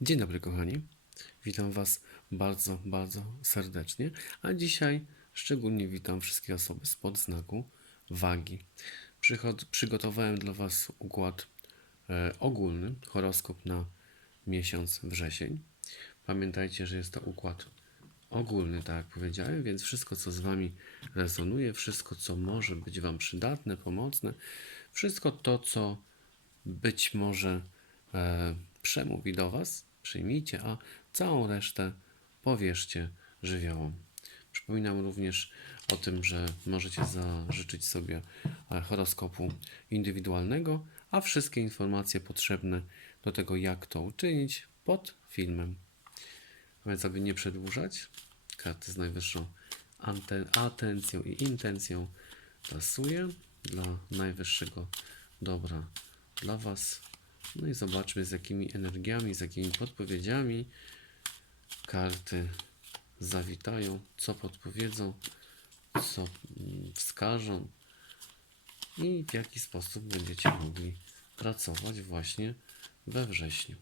Dzień dobry, kochani. Witam Was bardzo, bardzo serdecznie. A dzisiaj szczególnie witam wszystkie osoby spod znaku wagi. Przychod- przygotowałem dla Was układ e, ogólny, horoskop na miesiąc wrzesień. Pamiętajcie, że jest to układ ogólny, tak jak powiedziałem, więc wszystko, co z Wami rezonuje, wszystko, co może być Wam przydatne, pomocne, wszystko to, co być może e, przemówi do Was, przyjmijcie, a całą resztę powierzcie żywiołom. Przypominam również o tym, że możecie zażyczyć sobie horoskopu indywidualnego, a wszystkie informacje potrzebne do tego, jak to uczynić, pod filmem. Więc, aby nie przedłużać, karty z najwyższą atencją i intencją tasuję dla najwyższego dobra dla Was. No i zobaczmy, z jakimi energiami, z jakimi podpowiedziami karty zawitają, co podpowiedzą, co mm, wskażą i w jaki sposób będziecie mogli pracować właśnie we wrześniu.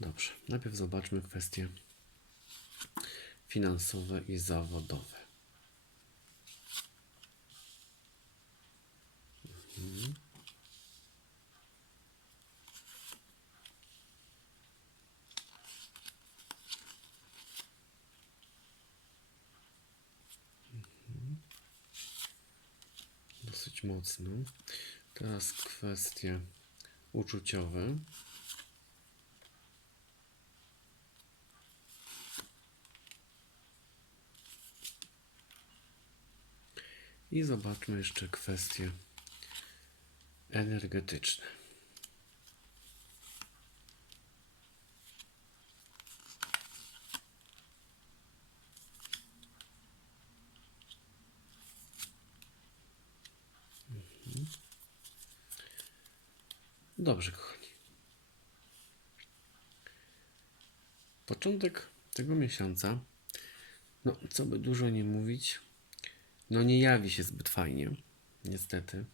Dobrze, najpierw zobaczmy kwestie finansowe i zawodowe. Mhm. Mhm. Dosyć mocno. Teraz kwestie uczuciowe. I zobaczmy jeszcze kwestie energetyczne. Mhm. Dobrze, kochani. Początek tego miesiąca, no co by dużo nie mówić, no nie jawi się zbyt fajnie. Niestety.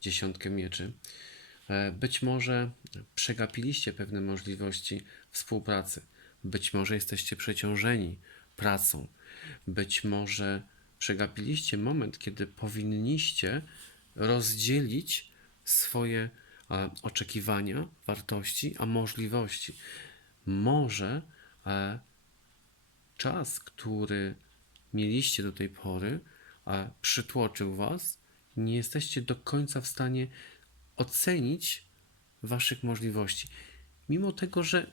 Dziesiątkę mieczy. E, Być może przegapiliście pewne możliwości współpracy. Być może jesteście przeciążeni pracą. Być może przegapiliście moment, kiedy powinniście rozdzielić swoje e, oczekiwania, wartości, a możliwości. Może e, czas, który mieliście do tej pory, a przytłoczył was, nie jesteście do końca w stanie ocenić waszych możliwości. Mimo tego, że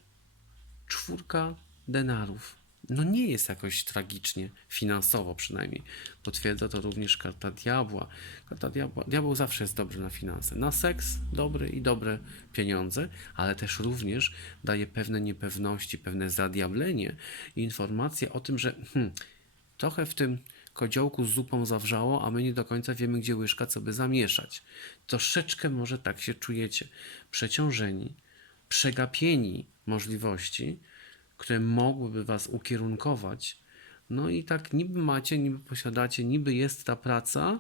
czwórka denarów no nie jest jakoś tragicznie, finansowo przynajmniej. Potwierdza to również karta diabła. Karta diabła. Diabeł zawsze jest dobry na finanse. Na seks dobry i dobre pieniądze, ale też również daje pewne niepewności, pewne zadiablenie i informacje o tym, że hmm, trochę w tym koziołku z zupą zawrzało, a my nie do końca wiemy, gdzie łyżka, co by zamieszać. Troszeczkę może tak się czujecie. Przeciążeni, przegapieni możliwości, które mogłyby was ukierunkować. No i tak niby macie, niby posiadacie, niby jest ta praca,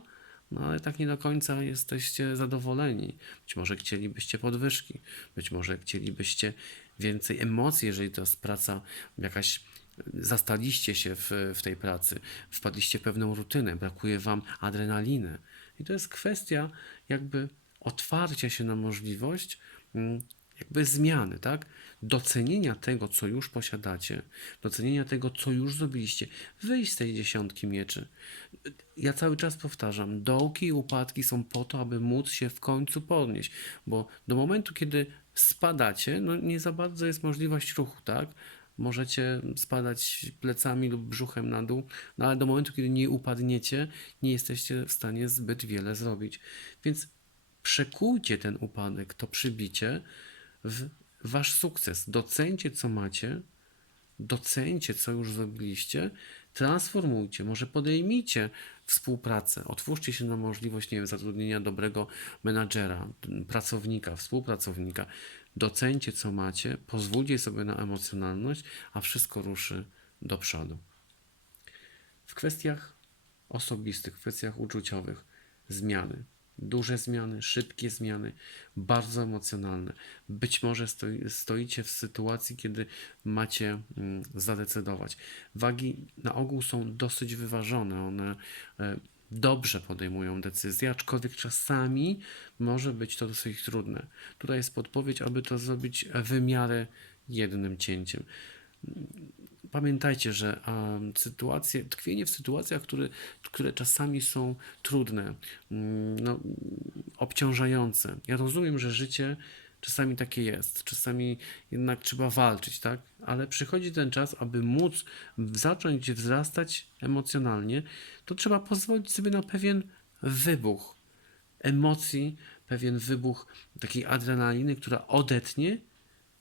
no ale tak nie do końca jesteście zadowoleni. Być może chcielibyście podwyżki, być może chcielibyście więcej emocji, jeżeli to jest praca jakaś zastaliście się w, w tej pracy, wpadliście w pewną rutynę, brakuje wam adrenaliny. I to jest kwestia jakby otwarcia się na możliwość mm, jakby zmiany, tak? Docenienia tego, co już posiadacie, docenienia tego, co już zrobiliście, wyjść z tej dziesiątki mieczy. Ja cały czas powtarzam, dołki i upadki są po to, aby móc się w końcu podnieść, bo do momentu, kiedy spadacie, no nie za bardzo jest możliwość ruchu, tak? Możecie spadać plecami lub brzuchem na dół, no ale do momentu, kiedy nie upadniecie, nie jesteście w stanie zbyt wiele zrobić. Więc przekujcie ten upadek, to przybicie w wasz sukces. Docencie, co macie, docencie, co już zrobiliście, transformujcie, może podejmijcie współpracę, otwórzcie się na możliwość, nie wiem, zatrudnienia dobrego menadżera, pracownika, współpracownika. Docencie, co macie, pozwólcie sobie na emocjonalność, a wszystko ruszy do przodu. W kwestiach osobistych, w kwestiach uczuciowych zmiany. Duże zmiany, szybkie zmiany, bardzo emocjonalne. Być może stoi, stoicie w sytuacji, kiedy macie mm, zadecydować. Wagi na ogół są dosyć wyważone, one e, dobrze podejmują decyzje, aczkolwiek czasami może być to dosyć trudne. Tutaj jest podpowiedź, aby to zrobić w miarę jednym cięciem pamiętajcie, że um, sytuacje, tkwienie w sytuacjach, które, które czasami są trudne, mm, no, obciążające. Ja rozumiem, że życie czasami takie jest, czasami jednak trzeba walczyć, tak? Ale przychodzi ten czas, aby móc zacząć wzrastać emocjonalnie, to trzeba pozwolić sobie na pewien wybuch emocji, pewien wybuch takiej adrenaliny, która odetnie,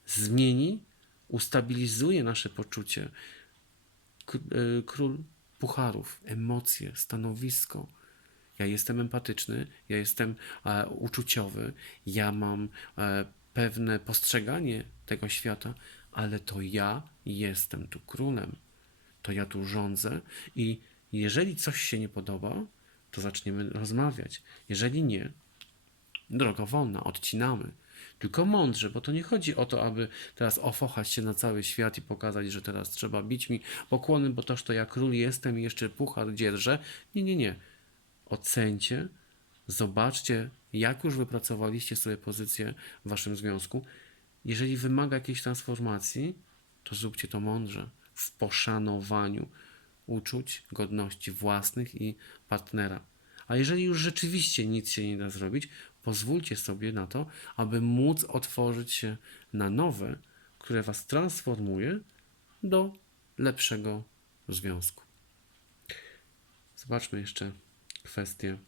zmieni ustabilizuje nasze poczucie. Y, Król pucharów, emocje, stanowisko. Ja jestem empatyczny, ja jestem e, uczuciowy, ja mam e, pewne postrzeganie tego świata, ale to ja jestem tu królem. To ja tu rządzę i jeżeli coś się nie podoba, to zaczniemy rozmawiać. Jeżeli nie, droga wolna, odcinamy. Tylko mądrze, bo to nie chodzi o to, aby teraz ofochać się na cały świat i pokazać, że teraz trzeba bić mi pokłony, bo toż to ja król jestem i jeszcze puchar dzierżę. Nie, nie, nie. Ocencie, zobaczcie, jak już wypracowaliście sobie pozycję w waszym związku. Jeżeli wymaga jakiejś transformacji, to zróbcie to mądrze, w poszanowaniu uczuć, godności własnych i partnera. A jeżeli już rzeczywiście nic się nie da zrobić, pozwólcie sobie na to, aby móc otworzyć się na nowe, które Was transformuje do lepszego związku. Zobaczmy jeszcze kwestie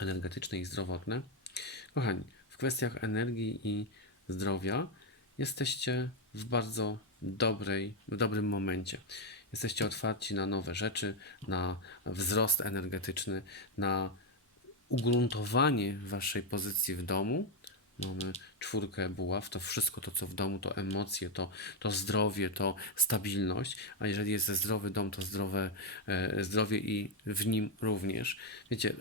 energetyczne i zdrowotne. Kochani, w kwestiach energii i zdrowia jesteście w bardzo dobrej, w dobrym momencie. Jesteście otwarci na nowe rzeczy, na wzrost energetyczny, na ugruntowanie waszej pozycji w domu. Mamy czwórkę buław, to wszystko to, co w domu, to emocje, to, to zdrowie, to stabilność, a jeżeli jest zdrowy dom, to zdrowe, e, zdrowie i w nim również. Wiecie,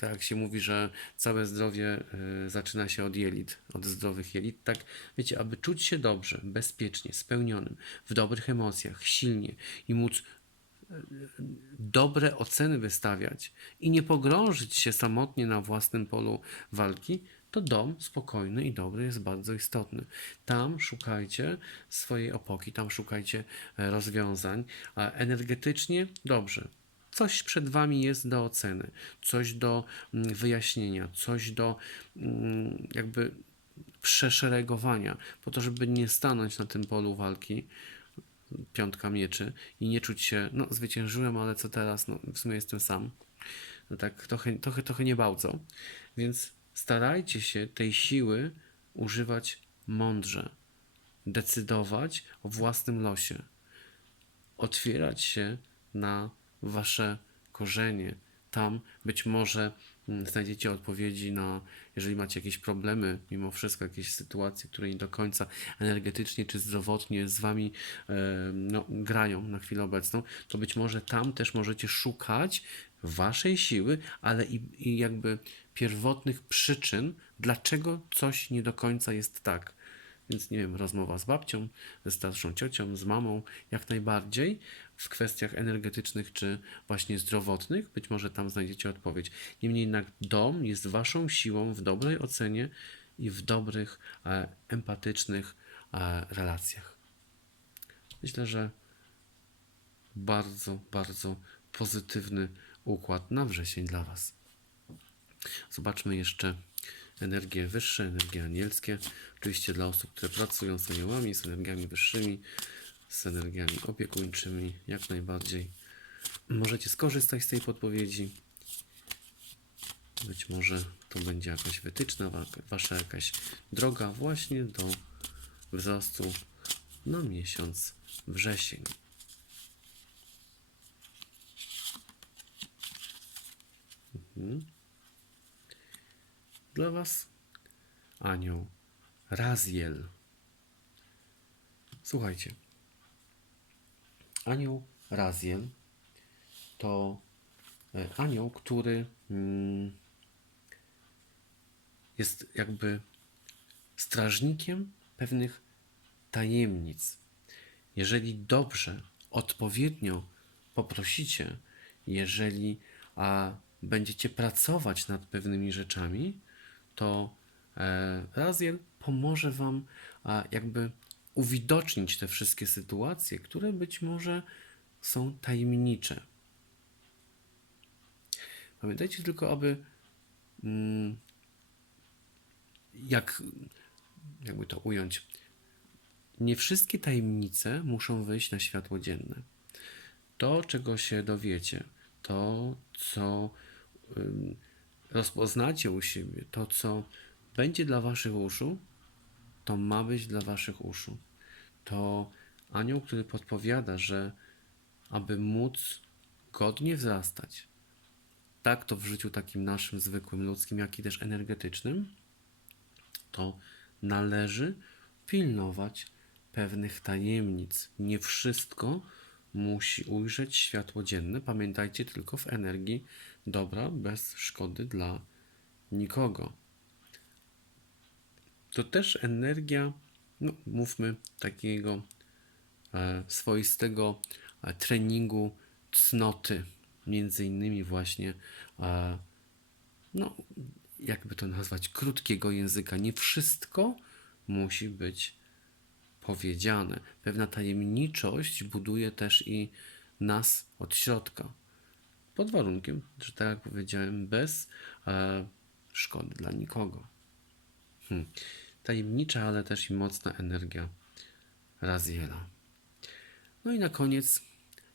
tak się mówi, że całe zdrowie e, zaczyna się od jelit, od zdrowych jelit, tak wiecie, aby czuć się dobrze, bezpiecznie, spełnionym, w dobrych emocjach, silnie i móc dobre oceny wystawiać i nie pogrążyć się samotnie na własnym polu walki, to dom spokojny i dobry jest bardzo istotny. Tam szukajcie swojej opoki, tam szukajcie e, rozwiązań, energetycznie dobrze. Coś przed Wami jest do oceny, coś do mm, wyjaśnienia, coś do mm, jakby przeszeregowania, po to, żeby nie stanąć na tym polu walki, piątka mieczy i nie czuć się, no zwyciężyłem, ale co teraz, no w sumie jestem sam. No tak trochę, trochę, trochę nie bardzo. Więc starajcie się tej siły używać mądrze, decydować o własnym losie, otwierać się na wasze korzenie. Tam być może mm, znajdziecie odpowiedzi na, jeżeli macie jakieś problemy, mimo wszystko jakieś sytuacje, które nie do końca energetycznie czy zdrowotnie z wami e, no, grają na chwilę obecną, to być może tam też możecie szukać waszej siły, ale i, i jakby pierwotnych przyczyn, dlaczego coś nie do końca jest tak. Więc nie wiem, rozmowa z babcią, ze starszą ciocią, z mamą, jak najbardziej w kwestiach energetycznych czy właśnie zdrowotnych, być może tam znajdziecie odpowiedź. Niemniej jednak dom jest waszą siłą w dobrej ocenie i w dobrych, e, empatycznych e, relacjach. Myślę, że bardzo, bardzo pozytywny układ na wrzesień dla Was. Zobaczmy jeszcze energie wyższe, energie anielskie. Oczywiście dla osób, które pracują z aniołami, z energiami wyższymi, z energiami opiekuńczymi, jak najbardziej możecie skorzystać z tej podpowiedzi. Być może to będzie jakaś wytyczna, wa- wasza jakaś droga właśnie do wzrostu na miesiąc wrzesień. Mhm. Dla Was anioł Raziel. Słuchajcie. Anioł Raziel to e, anioł, który mm, jest jakby strażnikiem pewnych tajemnic. Jeżeli dobrze, odpowiednio poprosicie, jeżeli a, będziecie pracować nad pewnymi rzeczami, to e, Raziel pomoże Wam jakby uwidocznić te wszystkie sytuacje, które być może są tajemnicze. Pamiętajcie tylko, aby mm, jak jakby to ująć, nie wszystkie tajemnice muszą wyjść na światło dzienne. To, czego się dowiecie, to, co rozpoznacie u siebie, to, co będzie dla waszych uszu, to ma być dla waszych uszu. To anioł, który podpowiada, że aby móc godnie wzrastać, tak to w życiu takim naszym zwykłym ludzkim, jak i też energetycznym, to należy pilnować pewnych tajemnic. Nie wszystko musi ujrzeć światło dzienne. Pamiętajcie tylko w energii dobra, bez szkody dla nikogo. To też energia, no mówmy, takiego e, swoistego e, treningu cnoty, między innymi właśnie e, no, jakby to nazwać, krótkiego języka. Nie wszystko musi być powiedziane. Pewna tajemniczość buduje też i nas od środka. Pod warunkiem, że tak jak powiedziałem, bez e, szkody dla nikogo. Hmm. Tajemnicza, ale też i mocna energia Raziela. No i na koniec,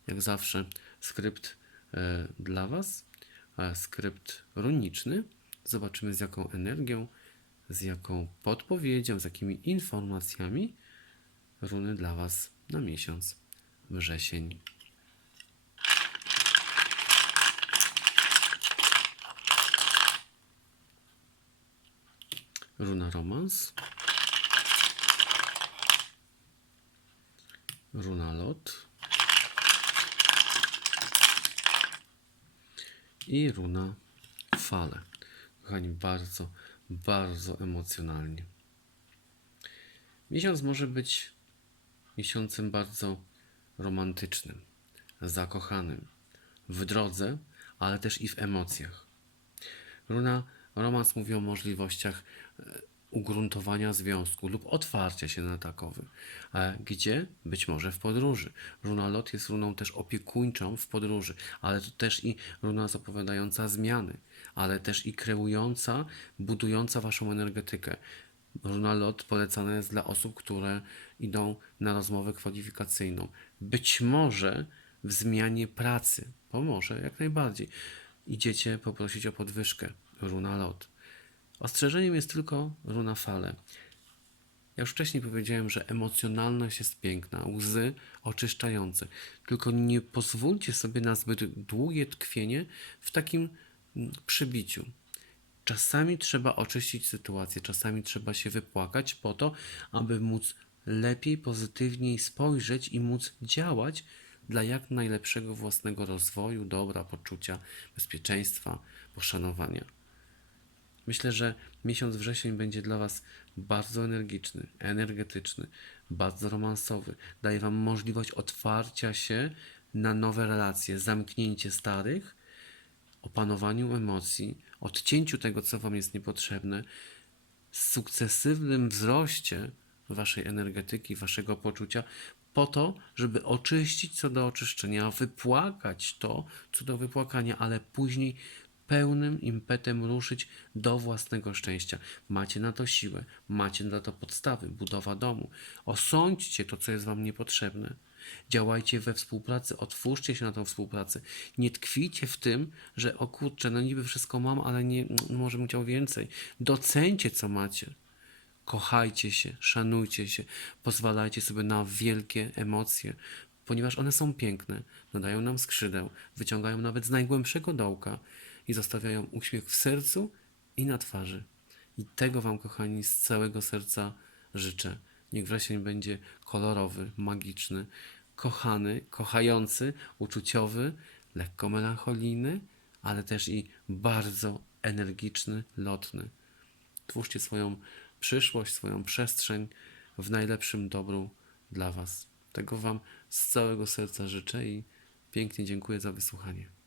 jak zawsze, skrypt e, dla Was, e, skrypt runiczny. Zobaczymy z jaką energią, z jaką podpowiedzią, z jakimi informacjami runy dla Was na miesiąc wrzesień. Runa romans. Runa lot. I runa fale. Kochani, bardzo, bardzo emocjonalnie. Miesiąc może być miesiącem bardzo romantycznym, zakochanym, w drodze, ale też i w emocjach. Runa romans mówi o możliwościach e, ugruntowania związku lub otwarcia się na takowy. E, Gdzie? Być może w podróży. Runa lot jest runą też opiekuńczą w podróży, ale to też i runa zapowiadająca zmiany, ale też i kreująca, budująca waszą energetykę. Runa lot polecana jest dla osób, które idą na rozmowę kwalifikacyjną. Być może w zmianie pracy pomoże jak najbardziej. Idziecie poprosić o podwyżkę. Runa lot. Ostrzeżeniem jest tylko runa fale. Ja już wcześniej powiedziałem, że emocjonalność jest piękna, łzy oczyszczające. Tylko nie pozwólcie sobie na zbyt długie tkwienie w takim mm, przybiciu. Czasami trzeba oczyścić sytuację, czasami trzeba się wypłakać po to, aby móc lepiej, pozytywniej spojrzeć i móc działać dla jak najlepszego własnego rozwoju, dobra, poczucia bezpieczeństwa, poszanowania. Myślę, że miesiąc wrzesień będzie dla Was bardzo energiczny, energetyczny, bardzo romansowy. Daje Wam możliwość otwarcia się na nowe relacje, zamknięcie starych, opanowaniu emocji, odcięciu tego, co Wam jest niepotrzebne, sukcesywnym wzroście Waszej energetyki, Waszego poczucia, po to, żeby oczyścić co do oczyszczenia, wypłakać to, co do wypłakania, ale później pełnym impetem ruszyć do własnego szczęścia. Macie na to siłę, macie na to podstawy, budowa domu. Osądźcie to, co jest Wam niepotrzebne. Działajcie we współpracy, otwórzcie się na tą współpracę. Nie tkwijcie w tym, że o kurczę, no niby wszystko mam, ale nie, może bym chciał więcej. Docencie, co macie. Kochajcie się, szanujcie się, pozwalajcie sobie na wielkie emocje, ponieważ one są piękne, nadają nam skrzydeł, wyciągają nawet z najgłębszego dołka i zostawiają uśmiech w sercu i na twarzy. I tego Wam, kochani, z całego serca życzę. Niech wrzesień będzie kolorowy, magiczny, kochany, kochający, uczuciowy, lekko melancholijny, ale też i bardzo energiczny, lotny. Twórzcie swoją przyszłość, swoją przestrzeń w najlepszym dobru dla Was. Tego Wam z całego serca życzę i pięknie dziękuję za wysłuchanie.